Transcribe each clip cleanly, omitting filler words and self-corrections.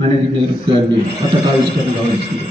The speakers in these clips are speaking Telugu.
మేనేజింగ్ డైరెక్టర్ గారిని పథకావిష్కరణ కావాల్సింది.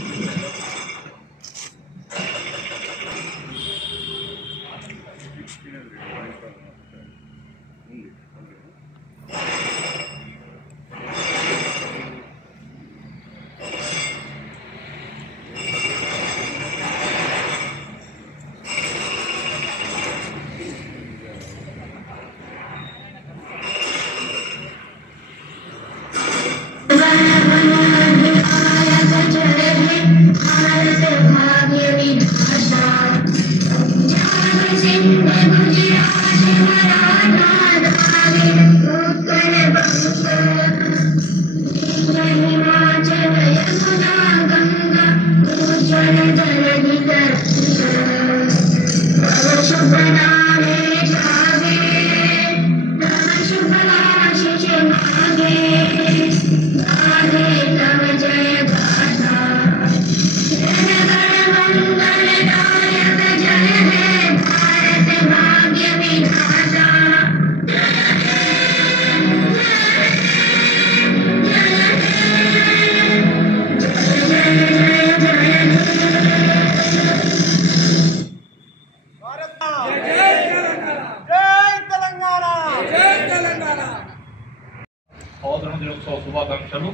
అవతరణ దినోత్సవ శుభాకాంక్షలు.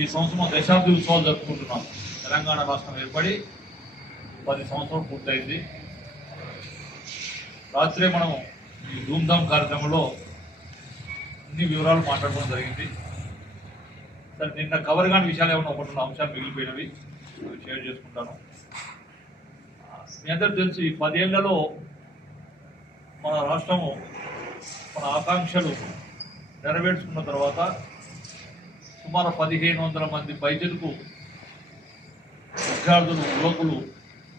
ఈ సంవత్సరం దశాబ్ది ఉత్సవాలు జరుపుకుంటున్నాం. తెలంగాణ రాష్ట్రం ఏర్పడి 10 సంవత్సరాలు పూర్తయింది. రాత్రే మనం ఈ ధూమ్ధామ్ కార్యక్రమంలో అన్ని వివరాలు మాట్లాడుకోవడం జరిగింది. సరే, నిన్న కవర్ కాని విషయాలు ఏమైనా ఒకటి అంశాలు మిగిలిపోయినవి షేర్ చేసుకుంటాను. మీ అందరూ తెలుసు, ఈ 10 ఏళ్లలో మన రాష్ట్రము మన ఆకాంక్షలు నెరవేర్చుకున్న తర్వాత సుమారు 1500 మంది పైచలకు విద్యార్థులు యువకులు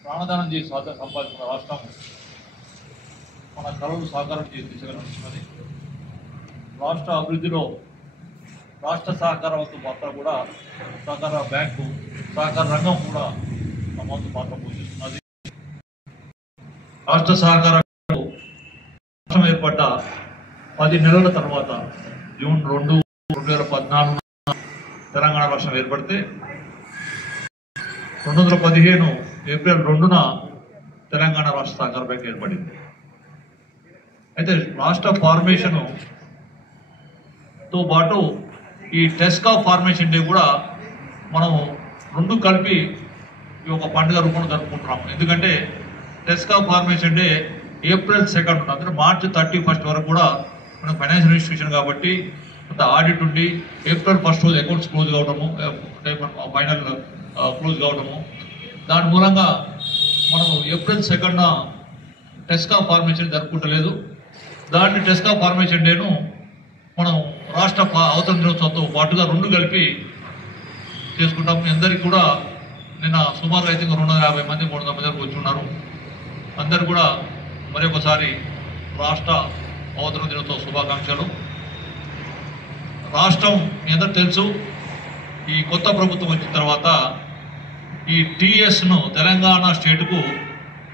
ప్రాణదానం చేసి సంపాదించిన రాష్ట్రం మన కళలు సాకారం చేసి దిశగా నడుస్తున్నది. రాష్ట్ర అభివృద్ధిలో రాష్ట్ర సహకార వంతు పాత్ర కూడా సహకార బ్యాంకు సహకార రంగం కూడా తమ వంతు పాత్ర పోషిస్తున్నది. రాష్ట్ర సహకార రాష్ట్రం ఏర్పడ్డ 10 నెలల తర్వాత జూన్ 2, 2014 తెలంగాణ రాష్ట్రం ఏర్పడితే 2015 ఏప్రిల్ 2న తెలంగాణ రాష్ట్ర సహకార బ్యాంక్ ఏర్పడింది. అయితే రాష్ట్ర ఫార్మేషన్తో పాటు ఈ టెస్కా ఫార్మేషన్ డే కూడా మనం 2 కలిపి ఒక పండుగ రూపంలో జరుపుకుంటున్నాం. ఎందుకంటే టెస్కా ఫార్మేషన్ డే ఏప్రిల్ 2 అంటే మార్చి 31 వరకు కూడా మన ఫైనాన్షియల్ ఇన్స్టిట్యూషన్ కాబట్టి కొంత ఆడిట్ ఉండి ఏప్రిల్ 1 రోజు అకౌంట్స్ క్లోజ్ కావడము, ఫైనల్ క్లోజ్ కావడము, దాని మూలంగా మనం ఏప్రిల్ 2న టెస్కా ఫార్మేషన్ జరుపుకుంటలేదు. దాన్ని టెస్కా ఫార్మేషన్ డేను మనం రాష్ట్ర అవతరణ దినోత్సవంతో పాటుగా 2 కలిపి చేసుకుంటాం. మీ అందరికీ కూడా నిన్న సుమారు అయితే 250 మంది 300 మంది వచ్చి ఉన్నారు. అందరు కూడా మరొకసారి రాష్ట్ర అవతరణ దినోత్సవ శుభాకాంక్షలు. రాష్ట్రం మీ అందరూ తెలుసు, ఈ కొత్త ప్రభుత్వం వచ్చిన తర్వాత ఈ టీఎస్ను తెలంగాణ స్టేట్కు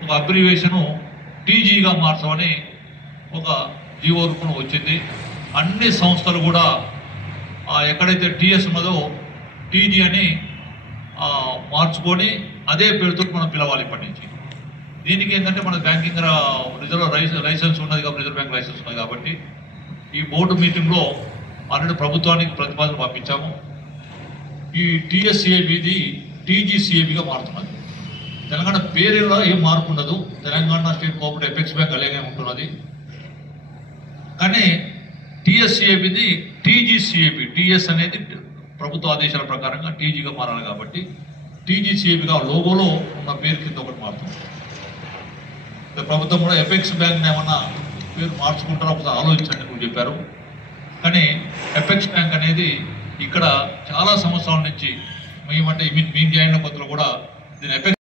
ఒక అబ్రివేషను టీజీగా మార్చమని ఒక జీవో రూపంలో వచ్చింది. అన్ని సంస్థలు కూడా ఎక్కడైతే టీఎస్ ఉన్నదో టీజీ అని మార్చుకొని అదే పేరుతో మనం పిలవాలి ఇప్పటి నుంచి. దీనికి ఏంటంటే మన బ్యాంకింగ్ లైసెన్స్ ఉన్నది కాబట్టి, రిజర్వ్ బ్యాంక్ లైసెన్స్ ఉన్నది కాబట్టి ఈ బోర్డు మీటింగ్లో ఆల్రెడీ ప్రభుత్వానికి ప్రతిపాదన పంపించాము. ఈ టీఎస్సిఐబిది టీజీసిఐబిగా మారుతున్నది. తెలంగాణ పేరులో ఏం మార్పు ఉండదు. Telangana state cooperative apex bank అలాగే ఉంటున్నది. కానీ టీఎస్సిఐబిది టీజీసిఐబి, టీఎస్ అనేది ప్రభుత్వ ఆదేశాల ప్రకారంగా టీజీగా మారాలి కాబట్టి టీజీసిఐబిగా లోగోలో ఉన్న పేరు కింద ఒకటి మారుతుంది. ప్రభుత్వం కూడా ఎపెక్స్ బ్యాంక్ ఏమన్నా పేరు మార్చుకుంటారో ఒకసారి ఆలోచించండి నువ్వు చెప్పారు. కానీ ఎపెక్స్ బ్యాంక్ అనేది ఇక్కడ చాలా సంవత్సరాల నుంచి మేమంటే మీ జాయిన్ కొత్తలో కూడా దీని ఎపెక్స్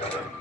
Thank you.